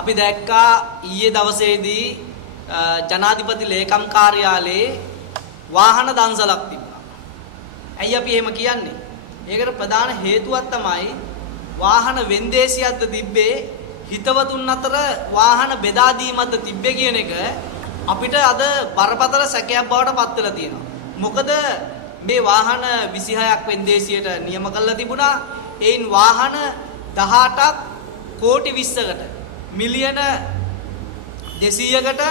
අපි දැක්කා ඊයේ දවසේදී ජනාධිපති ලේකම් කාර්යාලයේ වාහන දන්සලක් තිබුණා. ඇයි අපි එහෙම කියන්නේ? ඒකට ප්‍රධාන හේතුවක් තමයි වාහන වෙන්දේසියක්ද තිබ්බේ හිතවතුන් අතර වාහන බෙදා දීමක්ද තිබ්බේ කියන එක අපිට අද බරපතල සැකයක් බවට පත් වෙලා තියෙනවා. මොකද මේ වාහන 26ක් වෙන්දේසියට නියම කරලා තිබුණා. ඒයින් වාහන 18ක් කෝටි 20කට මිලියන 200කට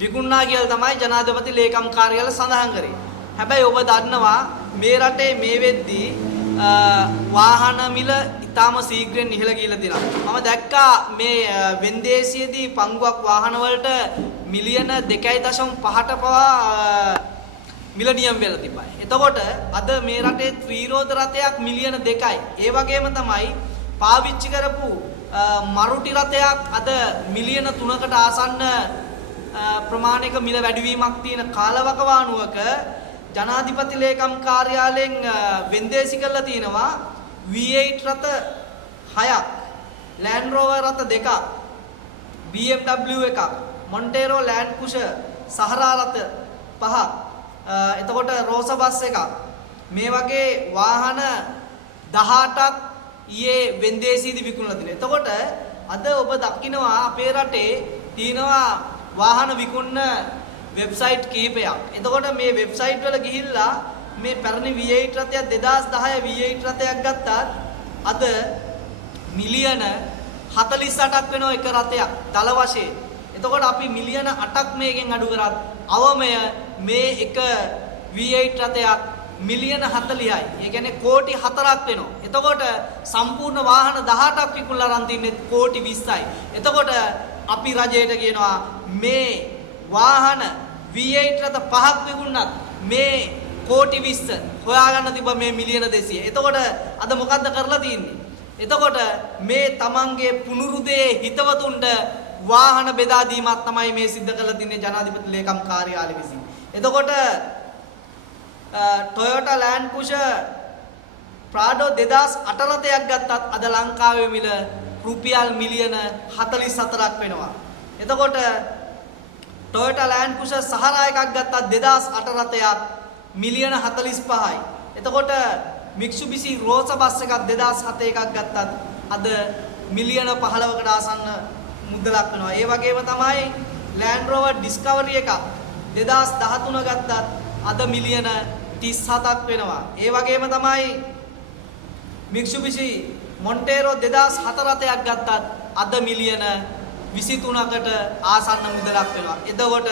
විකුණනා කියලා තමයි ජනාධිපති ලේකම් කාර්යාලය සඳහන් කරේ. හැබැයි ඔබ දන්නවා මේ රටේ මේ වෙද්දී වාහන මිල ඉතාම ශීඝ්‍රයෙන් ඉහළ ගිහිලා තියෙනවා. මම දැක්කා මේ වෙන්දේසියේදී පංගුවක් වාහන වලට මිලියන 2.5ට පවා මිල නියම වෙලා තිබයි. එතකොට අද මේ රටේ ත්‍රිරෝද රථයක් මිලියන 2යි. ඒ වගේම තමයි පාවිච්චි කරපු මරුටි රථයක් අද මිලියන 3කට ආසන්න ප්‍රමාණයක මිල වැඩිවීමක් තියෙන කාලවකවානුවක ජනාධිපති ලේකම් කාර්යාලයෙන් වෙන්දේසි කරලා තිනවා V8 රථ 6ක්, Land Rover රථ 2ක්, BMW එකක්, Montero Land Cruiser Sahara රථ 5ක්, එතකොට Rosa බස් එකක්, මේ වගේ වාහන 18ක් ඊයේ වෙන්දේසියේදී විකුණලා තිනේ. එතකොට අද ඔබ දකිනවා අපේ රටේ තියෙනවා වාහන විකුණන වෙබ්සයිට් කිහිපයක්. එතකොට මේ වෙබ්සයිට් වල ගිහිල්ලා මේ පැරණි V8 රථයක් 2010 V8 රථයක් ගත්තත් අද මිලියන 48ක් වෙනවා එක රථයක් දල වශයෙන්. එතකොට අපි මිලියන 8ක් මේකෙන් අඩු කරත් අවමය මේ එක V8 රථයක් මිලියන 40යි. ඒ කියන්නේ කෝටි 4ක් වෙනවා. එතකොට සම්පූර්ණ වාහන 18ක් විකුණලා රන් තින්නේ කෝටි 20යි. එතකොට අපි රජයට කියනවා මේ වාහන V8 රථ 5ක් විකුණනත් මේ කෝටි 20 හොයාගන්න තිබ්බ මේ මිලියන 200. එතකොට අද මොකද්ද කරලා තියෙන්නේ? එතකොට මේ තමන්ගේ පුනුරුදේ හිතවතුන්ට වාහන බෙදා දීමක් තමයි මේ සිද්ධ කරලා තින්නේ ජනාධිපති ලේකම් කාර්යාලය විසින්. එතකොට Toyota Land Cruiser Prado 2008 රථයක් ගත්තත් අද ලංකාවේ මිල රුපියල් මිලියන 44ක් වෙනවා. එතකොට Toyota Land Cruiser Sahara එකක් ගත්තත් 2008 රථයක් මිලියන 45යි. එතකොට Mitsubishi Rosa බස් එකක් 2007 එකක් ගත්තත් අද මිලියන 15කට ආසන්න මුදලක් වෙනවා. ඒ වගේම තමයි Land Rover Discovery එකක් 2013 ගත්තත් අද මිලියන 37ක් වෙනවා. ඒ වගේම තමයි Mitsubishi Montero 2007 රථයක් ගත්තත් අද මිලියන 23කට ආසන්න මුදලක් වෙනවා. එතකොට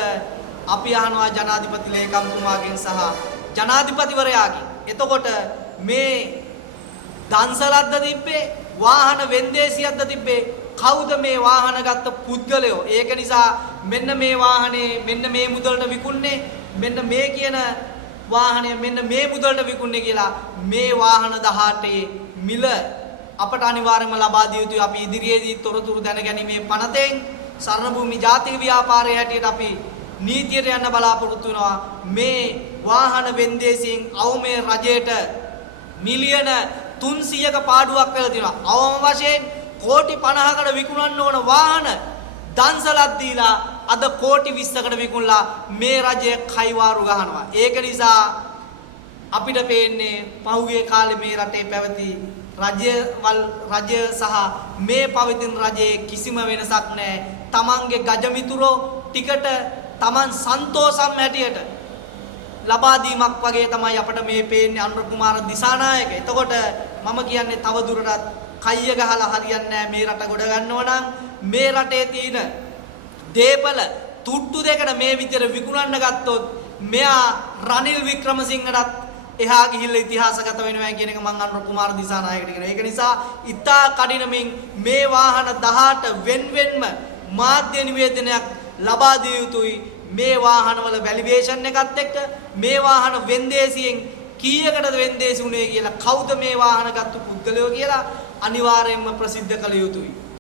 අපි අහනවා ජනාධිපති ලේකම්තුමාගෙන් සහ ජනාධිපතිවරයාගෙන්. එතකොට මේ දන්සලක්ද තිබ්බේ වාහන වෙන්දේසියක්ද තිබ්බේ කවුද මේ වාහන ගත්ත පුද්ගලයෝ? ඒක නිසා මෙන්න මේ වාහනේ මෙන්න මේ මුදලට විකුණන්නේ, මෙන්න මේ කියන වාහනය මෙන්න මේ මුදලට විකුණන්නේ කියලා මේ වාහන 18 මිල අපට අනිවාර්යයෙන්ම ලබා දිය යුතුයි. අපි ඉදිරියේදී තොරතුරු දැනගැනීමේ පනතෙන් සරණ භූමි ජාතික ව්‍යාපාරයේ හැටියට අපි නීතියට යන්න බලාපොරොත්තු වෙනවා. මේ වාහන වෙන්දේසියෙන් අවමේ රජයට මිලියන 300ක පාඩුවක් වෙලා තියෙනවා. අවම වශයෙන් කෝටි 50කට විකුණන්න ඕන වාහන දන්සලක් දීලා අද කෝටි 20කට විකුණලා මේ රජය කයිවාරු ගහනවා. ඒක නිසා අපිට පේන්නේ පහුගිය කාලේ මේ රටේ පැවති රජය සහ මේ පවතින රජයේ කිසිම වෙනසක් නැහැ. තමන්ගේ ගජමිතුරෝ ටිකට තමන් සන්තෝෂම් හැටියට ලබා දීමක් වගේ තමයි අපිට මේ පේන්නේ අනුර කුමාර දිසානායක. එතකොට මම කියන්නේ තව දුරටත් කයිය ගහලා හරියන්නේ නැහැ. මේ රට ගොඩ ගන්නව නම් මේ රටේ තියෙන දේපල තුට්ටු දෙකට මේ විදිහට විකුණන්න ගත්තොත් මෙයා රනිල් වික්‍රමසිංහටත් එහා ගිහිල්ලා ඉතිහාසගත වෙනවා කියන එක මම අනුර කුමාර දිසානායකට කියනවා. ඒක නිසා ඉතා කඩිනමින් මේ වාහන 18 වෙන්වෙන්ම මාධ්‍ය නිවේදනයක් ලබා දිය යුතුයි. මේ වාහනවල වැලිඩේෂන් එකත් එක්ක මේ වාහන වෙන්දේසියෙන් කීයකටද වෙන්දේසි උනේ කියලා කවුද මේ වාහන ගත්තු පුද්ගලයෝ කියලා අනිවාර්යයෙන්ම ප්‍රසිද්ධ කළ යුතුයි.